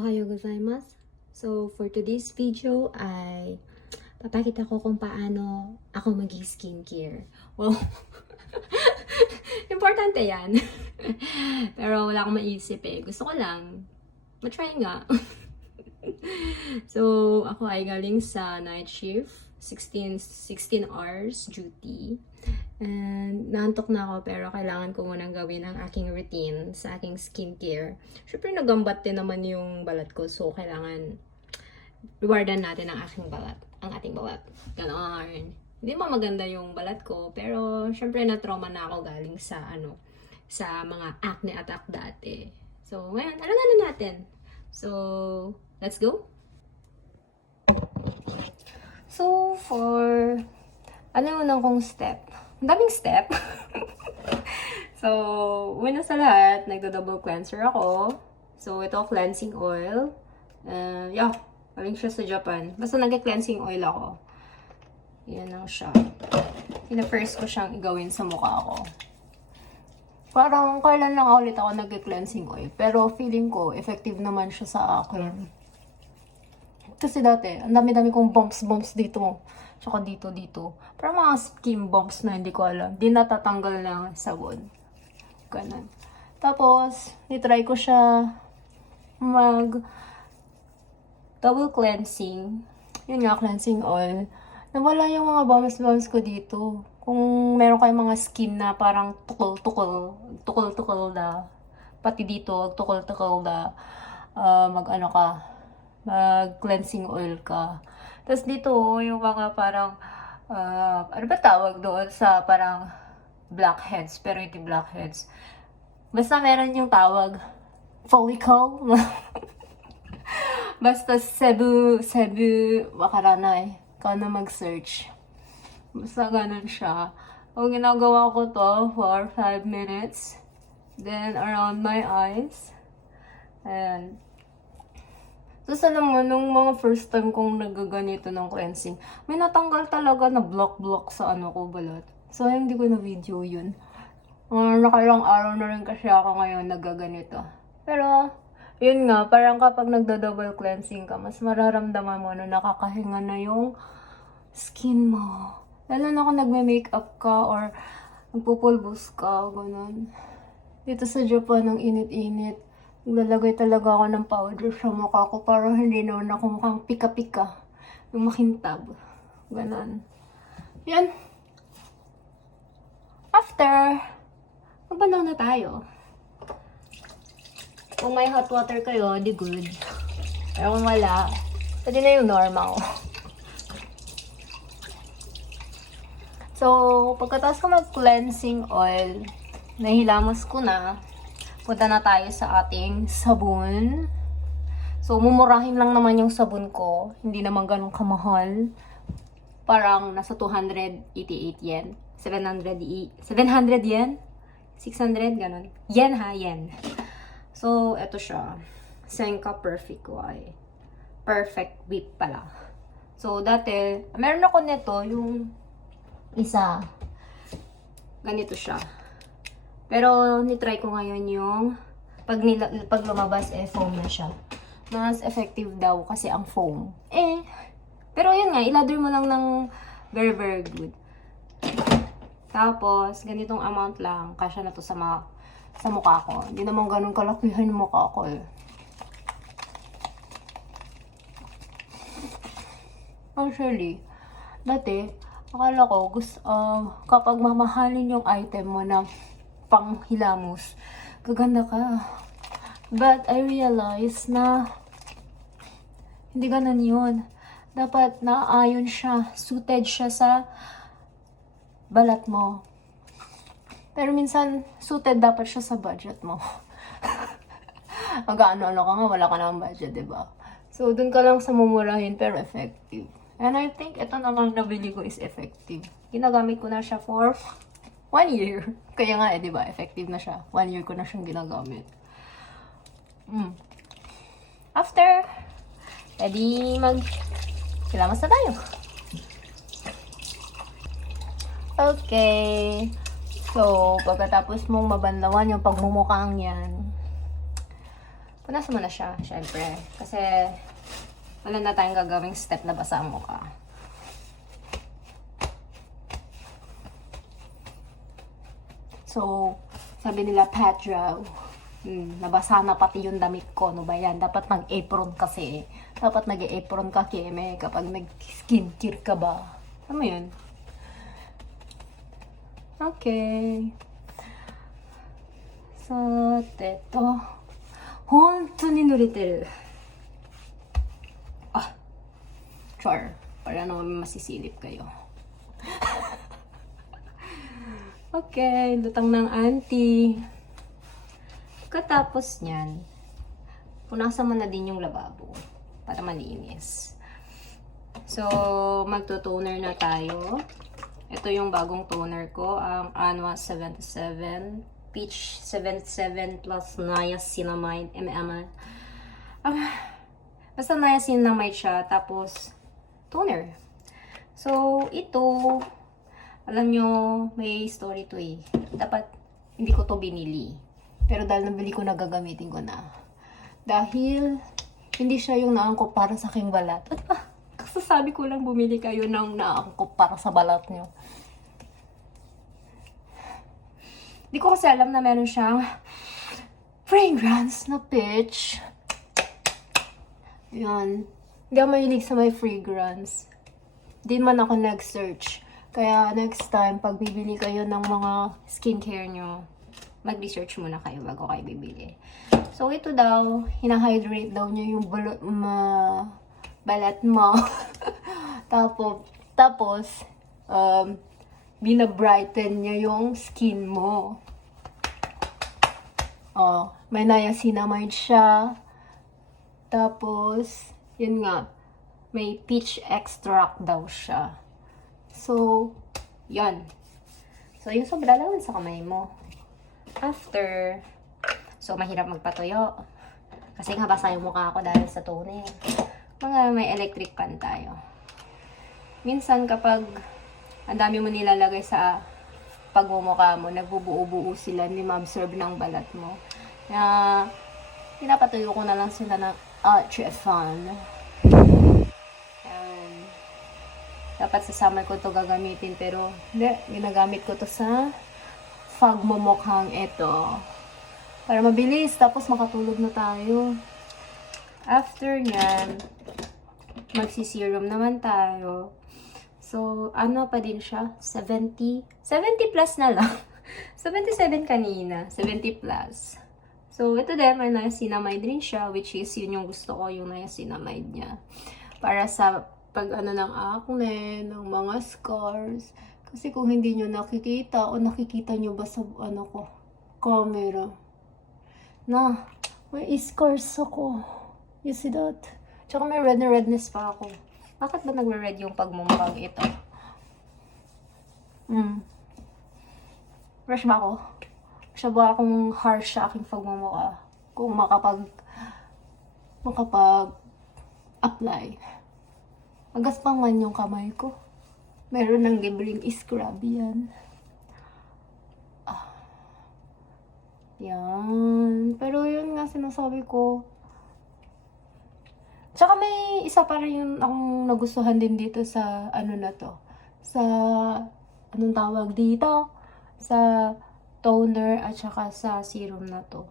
Ohayo gozaimasu. So, for today's video ay papakita ko kung paano ako mag-skincare. Well, importante yan. Pero wala akong maisip eh. Gusto ko lang. Ma-try nga. So, ako ay galing sa night shift. 16 hours duty. And naantok na ako pero kailangan ko munang gawin ang aking routine sa aking skincare. Syempre nagambat din naman yung balat ko, so kailangan rewardan natin ang ating balat. Ganon. Hindi mo maganda yung balat ko, pero syempre na-trauma na ako galing sa sa mga acne attack dati. So ngayon, alagaan na natin. So, let's go. So, ano yung unang kong step? Ang daming step. So, una sa lahat, nagdo-double cleanser ako. So, ito cleansing oil. Galing siya sa Japan. Basta nag-cleansing oil ako. Yan lang siya. Pina-first ko siyang igawin sa mukha ko. Parang kailan lang ulit ako nag-cleansing oil. Pero feeling ko, effective naman siya sa akin. Kasi dati, ang dami-dami kong bumps dito. Tsaka dito. Parang mga skin bumps na hindi ko alam. Di natatanggal na sabon. Ganun. Tapos, nitry ko siya double cleansing. Yun nga, cleansing oil. Nawala yung mga bumps ko dito. Kung meron kayong mga skin na parang tukol na. Pati dito, tukol na. Mag-cleansing oil ka. Tapos dito, yung mga parang, ano ba tawag doon sa parang blackheads, pero hindi blackheads. Basta meron yung tawag, follicle. Basta Cebu, Wakaranay. Ikaw na mag-search. Basta ganun siya. Ang ginagawa ko to for 5 minutes. Then, around my eyes. And, tapos alam mo, nung mga first time kong nagaganito ng cleansing, may natanggal talaga na block sa balat. So, hindi ko na video yun. Nakailang araw na rin kasi ako ngayon nagaganito. Pero, yun nga, parang kapag nagda-double cleansing ka, mas mararamdaman mo na nakakahinga na yung skin mo. Lalo na kung nagme-makeup ka or nagpupulbos ka, ganun. Dito sa Japan, ang init-init. Naglalagay talaga ako ng powder sa mukha ko para hindi naman ako mukhang pika-pika. Yung makintab. Ganon. Yan. After, magbanaw na tayo. Kung may hot water kayo, di good. Pero kung wala, pwede na yung normal. So, pagkatapos ko mag-cleansing oil, nahilamos ko na. Punta na tayo sa ating sabon. So, mumurahin lang naman yung sabon ko. Hindi naman ganun kamahal. Parang nasa 288 yen. 700 yen? 600? Ganun. Yen ha, yen. So, eto siya. Senka Perfect Y. Perfect Whip pala. So, dati, meron ako nito, yung isa. Ganito siya. Pero, nitry ko ngayon yung pag lumabas, foam na siya. Mas effective daw kasi ang foam. Pero yun nga, ilather mo lang ng very good. Tapos, ganitong amount lang. Kasya na to sa mukha ko. Hindi naman ganun kalakihan yung mukha ko eh. Actually, dati, akala ko, kapag mamahalin yung item mo na panghilamos, gaganda ka. But I realized na hindi ganun yun. Dapat naayon siya, suited siya sa balat mo. Pero minsan, suited dapat siya sa budget mo. Mag-ano ka nga, wala ka ng budget, diba? So, dun ka lang sa mumurahin, pero effective. And I think ito namang nabili ko is effective. Ginagamit ko na siya for 1 year. Kaya nga di ba, effective na siya. 1 year ko na siyang ginagamit. After, edi kilamos na tayo. Okay. So, pagkatapos mong mabanlawan yung pagmumukhang yan, Punasan mo na siya, syempre. Kasi, wala na tayong gagawing step na basa ang mukha. So, sabi nila, Petra, nabasa na pati yung damit ko. Ano ba yan? Dapat nag-apron kasi. Dapat nag-apron ka, Keme, kapag nag-skincare ka ba. Ano mo yun? Okay. So, ito. Honto ni nureteru. Ah, char. Para naman masisilip kayo. Okay, lutang ng auntie. Katapos niyan, punasan mo na din yung lababo para malinis. So, magto-toner na tayo. Ito yung bagong toner ko, ang Anwa 77 Peach 77 plus Niacinamide MM. Basta niacinamide siya, tapos toner. So, ito, alam nyo, may story to eh. Dapat, hindi ko to binili. Pero dahil nabili ko na, gagamitin ko na. Dahil, hindi siya yung naangkop para sa aking balat. At kasasabi ko lang bumili kayo ng naangkop para sa balat nyo. Hindi ko kasi alam na meron siyang fragrance na peach. Yan. Hindi ako mahilig sa may fragrance. Di man ako nag-search. Kaya next time, pag bibili kayo ng mga skincare nyo, mag-research muna kayo bago kayo bibili. So, ito daw, hina-hydrate daw nyo yung balat mo. tapos, bina-brighten niya yung skin mo. Oh, may niacinamide siya. Tapos, yun nga, may peach extract daw siya. So, yan. So, yung sobra lang sa kamay mo. After, so, mahirap magpatuyo. Kasi nga basa yung mukha ko dahil sa toner. Mga may electric pan tayo. Minsan kapag ang dami mo nilalagay sa pagmumukha mo, nagbubuo-buo sila, hindi ma-absorb ng balat mo. Kaya, pinapatuyo ko na lang sila ng ultra fan. Dapat sa summer ko to gagamitin, pero hindi, ginagamit ko to sa pagmumukhang ito. Para mabilis, tapos makatulog na tayo. After nyan, magsi-serum naman tayo. So, ano pa din siya? 70 plus na lang. 77 kanina, 70 plus. So, ito din, may niacinamide rin siya, which is yun yung gusto ko, yung niacinamide niya. Para sa pag ano ng acne, ng mga scars. Kasi kung hindi nyo nakikita, o nakikita nyo ba sa ano ko, camera, na may scars ako. You see that? Tsaka may redness pa ako. Bakit ba nagre-red yung pagmumukhang ito? Fresh ba ako? Siya ba akong harsh sa aking pagmumukha? Kung makapag-apply. Magaspangan yung kamay ko. Meron ng libreng scrub yan. Yan. Pero yun nga sinasabi ko. Tsaka may isa pa rin yung akong nagustuhan din dito sa ano na to. Sa, anong tawag dito? Sa toner at saka sa serum na to.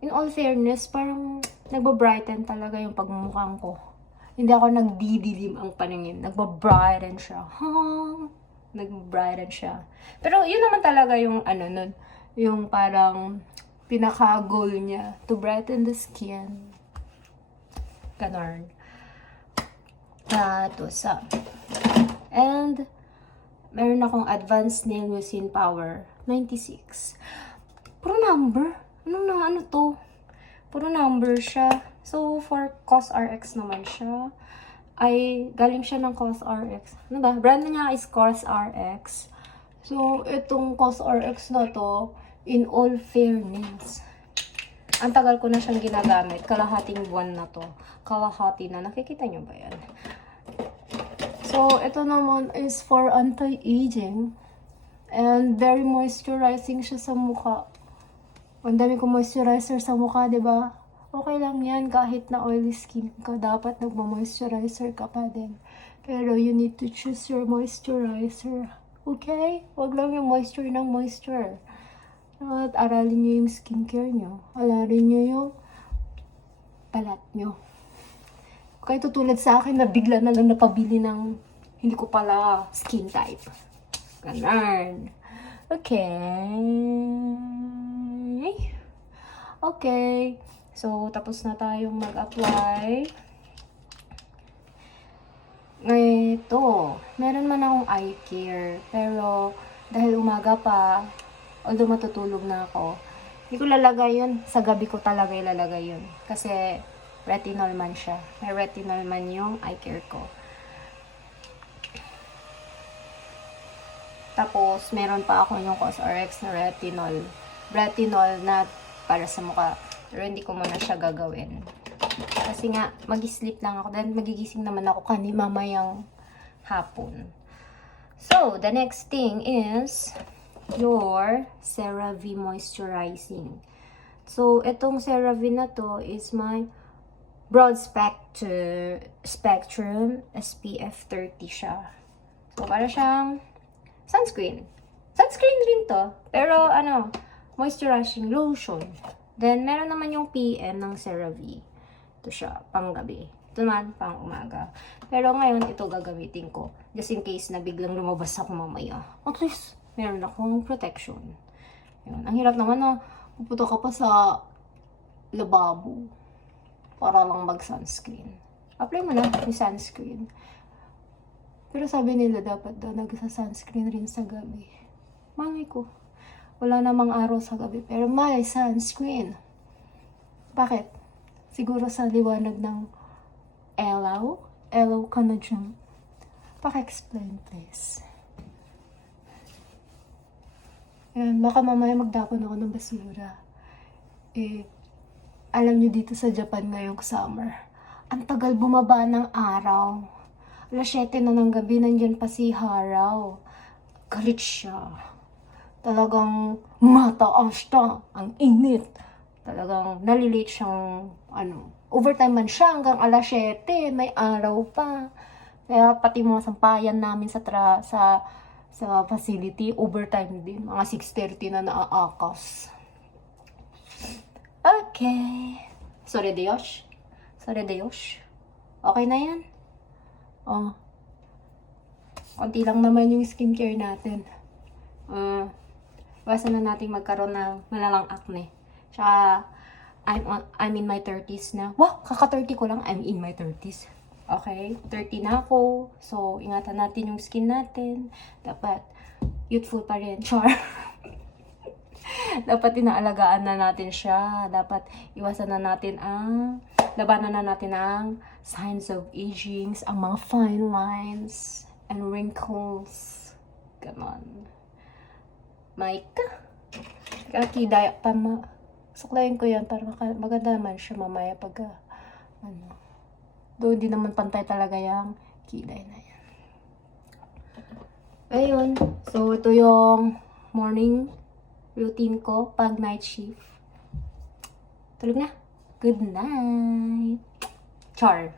In all fairness, parang nagbabrighten talaga yung pagmumukhang ko. Hindi ako nagdidilim ang paningin. Nagbabrighten siya. Nagbabrighten siya. Pero yun naman talaga yung ano nun. Yung parang pinaka-goal niya. To brighten the skin. Ganon. And, meron akong Advanced Nail Mucin Power 96. Puro number. Ano to? Puro number siya. So, for COSRX naman siya. Ay, galing siya ng COSRX. Ano ba? Brand niya is COSRX. So, itong COSRX na to, in all fairness, ang tagal ko na siyang ginagamit. Kalahating buwan na to. Kalahati na. Nakikita nyo ba yan? So, ito naman is for anti-aging. And very moisturizing siya sa mukha. Ang dami ko moisturizer sa mukha, diba? Okay lang yan, kahit na oily skin ka, dapat nagma-moisturizer ka pa din. Pero you need to choose your moisturizer. Okay? Huwag lang yung moisture ng moisture. At aralin nyo yung skincare nyo. Alarin nyo yung balat nyo. Kaya tutulad sa akin na bigla na lang napabili ng hindi ko pala skin type. Ganun. Okay. Okay. So, tapos na tayong mag-apply. Ito, meron man akong eye care. Pero, dahil umaga pa, although matutulog na ako, hindi ko lalagay yun. Sa gabi ko talaga ilalagay yun. Kasi, retinol man siya. May retinol man yung eye care ko. Tapos, meron pa ako yung COSRX na retinol. Retinol na para sa mukha. Pero hindi ko muna siya gagawin. Kasi nga, mag-sleep lang ako. Then, magigising naman ako mamayang hapon. So, the next thing is your CeraVe Moisturizing. So, itong CeraVe na to is my broad spectrum SPF 30 siya. So, para siyang sunscreen. Sunscreen rin to. Pero, moisturizing lotion. Then, meron naman yung PM ng CeraVe. Ito siya, pang gabi. Ito naman, pang umaga. Pero ngayon, ito gagamitin ko. Just in case na biglang lumabas ako mamaya. At least, meron akong protection. Yun. Ang hirap naman na pupunta ka pa sa lababo para lang mag-sunscreen. Apply mo na yung sunscreen. Pero sabi nila dapat daw nagsa-sunscreen rin sa gabi. Malay ko. Wala namang araw sa gabi, pero may sunscreen. Bakit? Siguro sa liwanag ng elaw? Elaw ka na dyan. Paki-explain, please. Ayan, baka mamaya magdapon ako ng basura. Alam nyo dito sa Japan ngayong summer, ang tagal bumaba ng araw. Alas 7 na ng gabi, nandyan pa si Haraw. Galit siya. Talagang mataas na ang init. Talagang nalilate siyang, overtime man siya hanggang alas 7, may araw pa. Kaya pati mga sampayan namin sa facility, overtime din. Mga 6:30 na naaakas. Okay. Sorry, Diyosh. Okay na yan? Konti lang naman yung skincare natin. Basta na natin magkaroon ng malalang acne. Tsaka, I'm in my 30s na. Wow, kaka-30 ko lang, I'm in my 30s. Okay? 30 na ako. So, ingatan natin yung skin natin. Dapat, youthful pa rin. Char. Dapat inaalagaan na natin siya. Dapat iwasan na natin labanan na natin ang signs of aging, ang mga fine lines and wrinkles. Ganon. Maika. Kakidaya pa suklayin ko yan para maganda naman siya mamaya pag doon di naman pantay talaga yung kilay na yan. Ayun. So, ito yung morning routine ko pag night shift. Tulog na. Good night. Char.